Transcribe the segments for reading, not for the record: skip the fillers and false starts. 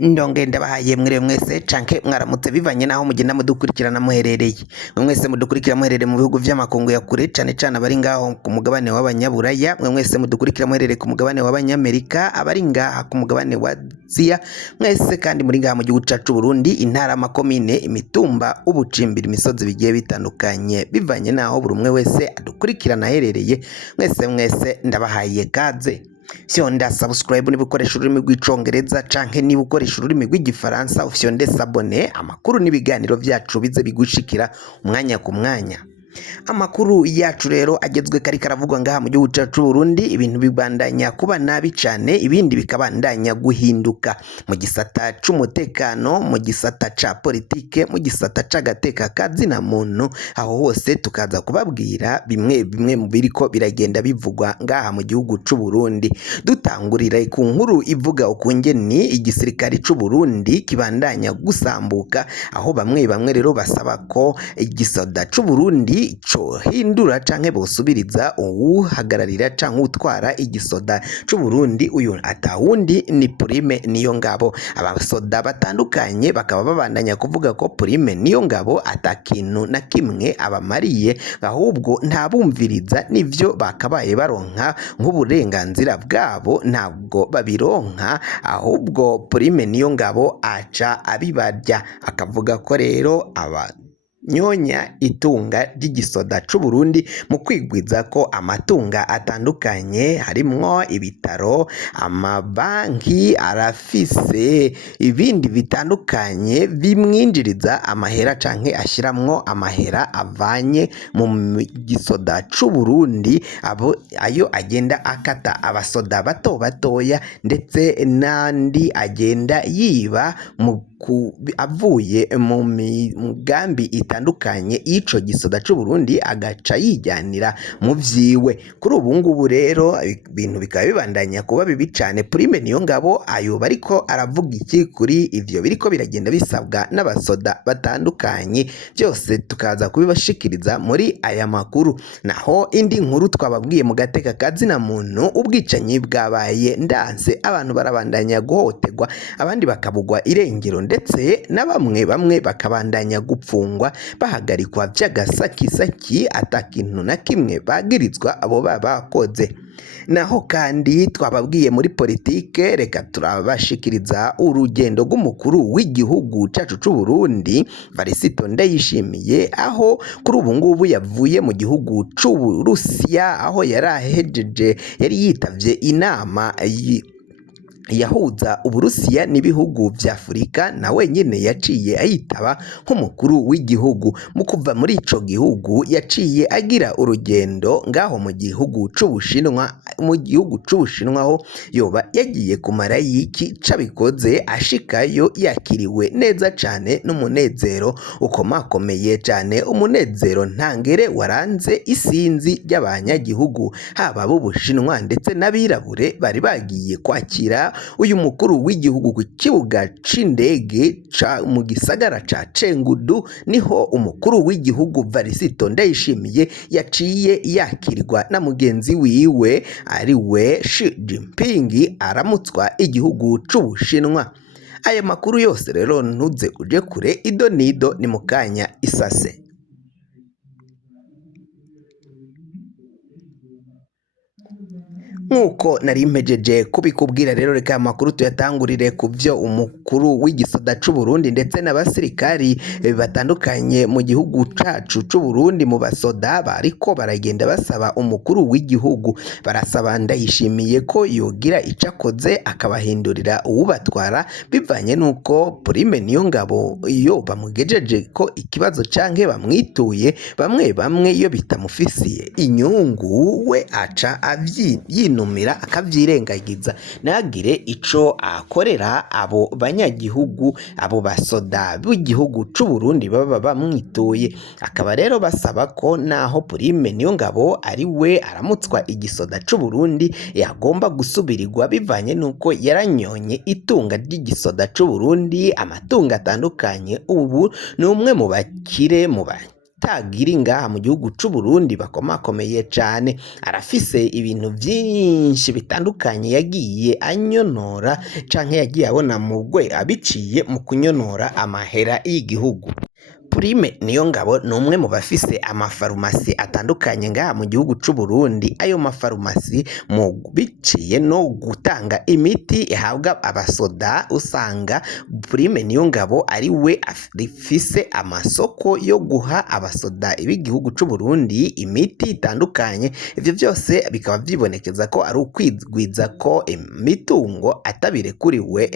Ndongenda bahaye mwire mwese canke mwaramutse bivanye naho mugenda mudukurikirana muherereye mwese mudukurikira muherereye mu bihugu vy'amakungu ya kure cane abari ngaho ku mugabane w'abanyaburaya mwese mudukurikira muherereye ku mugabane w'abanyamerika abari ngaha ku mugabane wa Aziya mwese kandi muri ngaha mu gihugu cacu Burundi intara amakomine imitumba ubucimbira imisozi bigiye bitandukanye bivanye naho buri umwe wese adukurikirana aherereye mwese ndabahaye kaze Fyonda subscribe niba ukoresha ururimi rw'icongereza canke niba ukoresha ururimi rw'igifaransa ufyonde sabone amakuru n'ibiganiro vyacu bize bigushikira umwanya ku mwanya. Amakuru yacu rero agezwe kari karavugwa ngaha mu gihugu cacu Burundi ibintu bibandanya kuba nabi cane ibindi bikabandanya guhinduka mu gisata c'umutekano mu gisata ca politike mu gisata c'agateka kazina muntu aho hose tukaza kubabwira bimwe mu biriko biragenda bivugwa ngaha mu gihugu c'u Burundi dutangurira ku nkuru ivuga ukungeni igisirikari c'u Burundi kibandanya gusambuka aho bamwe rero basaba ko igisoda c'u Burundi ico hindura canke bosubiriza uwuhagararira canke utwara igisoda c'u Burundi uyu atawundi ni Prime Niyongabo. Abasoda batandukanye bakaba babandanya kuvuga ko Prime Niyongabo atakintu na kimwe abamariye ahubwo ntabumviriza nivyo bakabaye baronka nk'uburenganzira bwabo ntabwo babironka ahubwo Prime Niyongabo aca abibarya akavuga ko rero nyonya itunga ry'igisoda c'u Burundi mu kwigwiza ko amatunga atandukanye harimwo ibitaro amabanki arafise ibindi bitandukanye bimwinjiriza amahera canke ashiramwo amahera avanye mu gisoda c'u Burundi ayo agenda akata abasoda batoya ndetse nandi agenda yiba avuye mu migambi itandukanye ico gisoda c'u Burundi agaca yijyanira mu vyiwe kuri ubu ngubu rero ibintu bikaba bibandanya kuba bibi cane Prime Niyongabo ayo bariko aravuga iki kuri ivyo biriko biragenda bisabwa n'abasoda batandukanye byose tukaza kubibashikiriza muri aya makuru naho indi nkuru twababwiye mu gateka kazina muntu ubwicanyi bwabaye ndanse abantu barabandanya guhoterwa abandi bakabugwa irengero ndetse na bamwe bakabandanya gupfungwa bahagarikwa vy'agasakisaki atakintu na kimwe bagirizwa abo bakoze naho kandi twababwiye muri politike reka turabashikiriza urugendo rw'umukuru w'igihugu cacu c'u Burundi Varisito Ndayishimiye aho kuri ubu ngubu yavuye mu gihugu c'u Burusiya aho yari yitavye inama yahuza Uburusiya n'ibihugu vya Afurika na wenyine yaciye ayitaba nk'umukuru w'igihugu mu kuva muri ico gihugu yaciye agira urugendo ngaho mu gihugu c'Ubushinwa ho yoba yagiye kumara yiki cabikoze ashikayo yakiriwe neza cane n'umunezero ukomakomeye cane umunezero ntangere waranze isinzi ry'abanyagihugu haba b'Ubushinwa ndetse n'abirabure bari bagiye kwakira uyu mukuru w'igihugu ku kibuga c'indege mu gisagara ca Cengudu niho umukuru w'igihugu Varisito Ndayishimiye yaciye yakirwa na mugenzi wiwe ari we Xi Jinping aramutswa igihugu c'Ubushinwa. Aya makuru yose rero ntuze uje kure ido nido ni mukanya isase. Nkuko nari mpejeje kubikubwira rero reka amakuru tuyatangurire ku vyo umukuru w'igisoda c'u Burundi ndetse n'abasirikari batandukanye mu gihugu cacu c'u Burundi mu basoda bariko baragenda basaba umukuru w'igihugu barasaba Ndayishimiye ko yogira icakoze akabahindurira uwubatwara bivanye nuko Prime Niyongabo iyo bamugejeje ko ikibazo canke bamwituye bamwe iyo bitamufisiye inyungu we aca yinumira akavyirengagiza nagire ico akorera abo banyagihugu abo basoda b'igihugu c'u Burundi baba bamwituye akaba rero basaba ko naho Prime Niyongabo ari we aramutswa igisoda c'u Burundi yagomba gusubirirwa bivanye nuko yaranyonye itunga ry'igisoda c'u Burundi amatunga atandukanye ubu ni umwe mu bakire mu tagiri ngaha mu gihugu c'u Burundi bakomakomeye cane, arafise ibintu vyinshi bitandukanye yagiye anyonora canke yagiye abona abiciye mu kunyonora amahera y'igihugu. Prime Niyongabo ni umwe mu bafise amafarumasi atandukanye ngaha mu gihugu c'u Burundi. Ayo mafarumasi mu biciye no gutanga imiti ihabwa abasoda, usanga Prime Niyongabo ari we afise amasoko yo guha abasoda b'igihugu c'u Burundi imiti itandukanye. Ivyo byose bikaba vyibonekeza ko ari ukwigwiza ko imitungo atabirekuriwe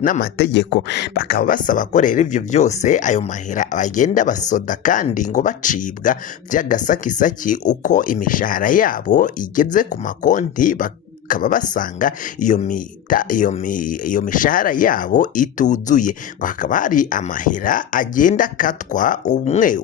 n'amategeko. Bakaba basaba ko rero ivyo byose ayo mahera bagenda basoda kandi ngo bacibwa vy'agasakisaki uko imishahara yabo igeze ku makonti, bakaba basanga iyo mishahara yabo ituzuye, ngo hakaba hari amahera agenda akatwa umwe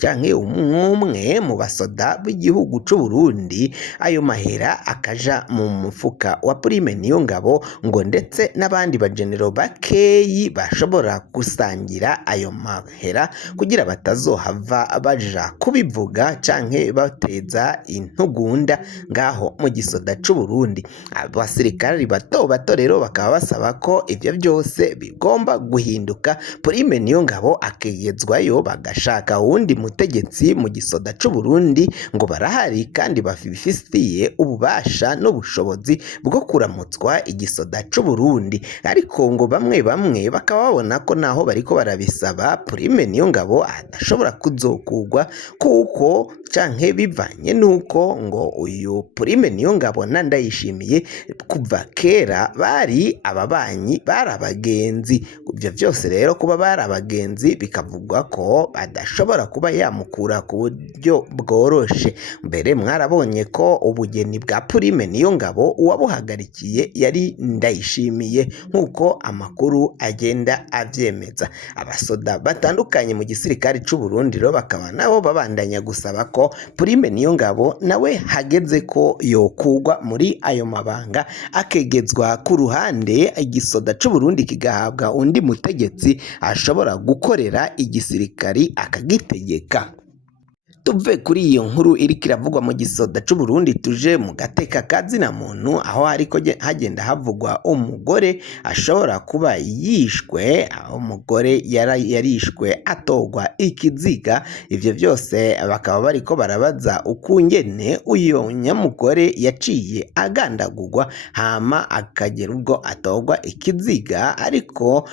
canke umwe mu basoda b'igihugu c'u Burundi. Ayo mahera akaja mu mufuka wa Prime Niyongabo, ngo ndetse n'abandi bajenero bakeyi bashobora gusangira ayo mahera kugira batazohava baja kubivuga canke bateza intugunda ngaho mu gisoda c'u Burundi. Abasirikari bato rero bakaba basaba ko ivyo byose bigomba guhinduka, Prime Niyongabo akegezwayo bagashaka uwundi mutegetsi mu gisoda c'u Burundi, ngo barahari kandi bafifitiye ububasha n'ubushobozi bwo kuramutswa igisoda c'u Burundi. Ariko ngo bamwe bakaba babona ko naho bariko barabisaba Prime Niyongabo adashobora kuzokugwa, kuko canke bivanye nuko ngo uyu Prime Niyongabo na Ndayishimiye kuva kera bari ababanyi, bari abagenzi. Ivyo byose rero kuba bari abagenzi bikavugwa ko adashobora kuba yamukura ku buryo bworoshe. Mbere mwarabonye ko ubugeni bwa Prime Niyongabo uwabuhagarikiye yari Ndayishimiye, nk'uko amakuru agenda avyemeza. Abasoda batandukanye mu gisirikari c'u Burundi rero bakaba nabo babandanya gusaba ko Prime Niyongabo nawe hageze ko yokugwa muri ayo mabanga, akegezwa ku ruhande igisoda c'u Burundi kigahabwa undi mutegetsi ashobora gukorera igisirikari akagitegeka. Tuve kuri iyo nkuru iriko iravugwa mu gisoda c'u Burundi tuje mu gateka kazina muntu, aho hariko hagenda havugwa umugore ashobora kuba yishwe, aho umugore yarishwe atogwa ikiziga. Ivyo byose bakaba bariko barabaza ukungene uyo nyamugore yaciye agandagurwa hama akagera ubwo atogwa ikiziga, ariko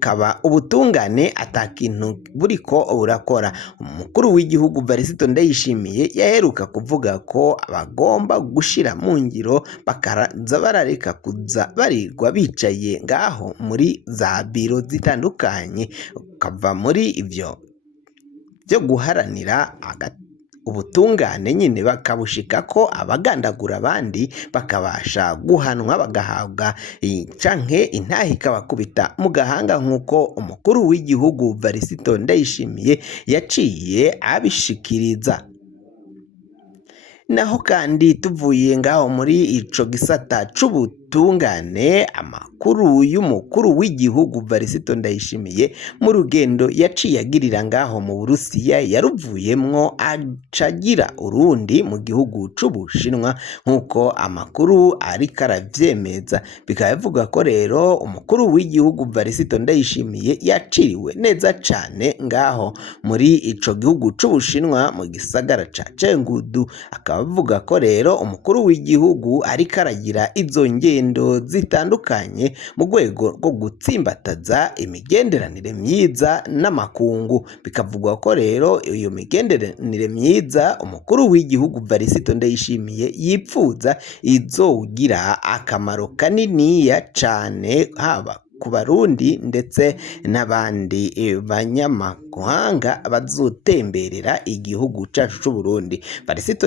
kaba ubutungane atakintu buriko burakora. Umukuru w'igihugu Ndayishimiye yaheruka kuvuga ko bagomba gushira mu ngiro bakaza barareka kuza barirwa bicaye ngaho muri za biro zitandukanye, ukava muri ivyo byo guharanira ubutungane nyine bakabushika ko abagandagura abandi bakabasha guhanwa, bagahabwa canke intahe ikabakubita mu gahanga, nk'uko umukuru w'igihugu Ndayishimiye yaciye abishikiriza. Naho kandi tuvuye ngaho muri ico gisata c'ubutungane, amakuru y'umukuru w'igihugu Ndayishimiye mu rugendo yaciye agirira ngaho mu Burusiya yaruvuyemwo acagira urundi mu gihugu c'Ubushinwa, nk'uko amakuru ariko aravyemeza. Bikaba bivuga ko rero umukuru w'igihugu Ndayishimiye yaciriwe neza cane ngaho muri ico gihugu c'Ubushinwa mu gisagara ca Chengdu. Bavuga ko rero umukuru w'igihugu ariko aragira izo ngendo zitandukanye mu rwego rwo gutsimbataza imigenderanire myiza n'amakungu. Bikavugwa ko rero iyo migenderanire myiza umukuru w'igihugu Ndayishimiye yipfuza izogira akamaro kaniniya cane, haba ku Barundi ndetse n'abandi banyamahanga bazotemberera igihugu cacu c'u Burundi.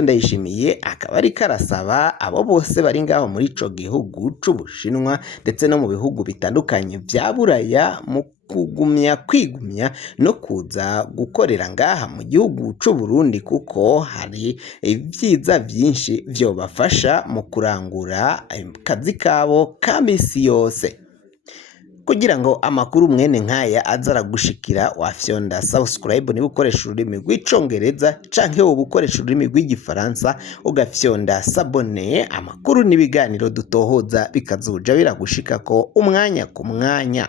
Ndayishimiye akaba ariko arasaba abo bose bari ngaho muri ico gihugu c'Ubushinwa ndetse no mu bihugu bitandukanye vya Buraya mu kwigumya no kuza gukorera ngaha mu gihugu c'u Burundi, kuko hari ibyiza byinshi vyobafasha mu kurangura akazi kabo ka misi yose. kugira ngo amakuru mwene nkaya azara gushikira wafyonda subscribe niba ukoresha ururimi rw'icongereza canke wowe ukoresha ururimi rw'igifaransa ugafyonda sabone amakuru n'ibiganiro dutohoza bikazuja biragushikako umwanya ku mwanya.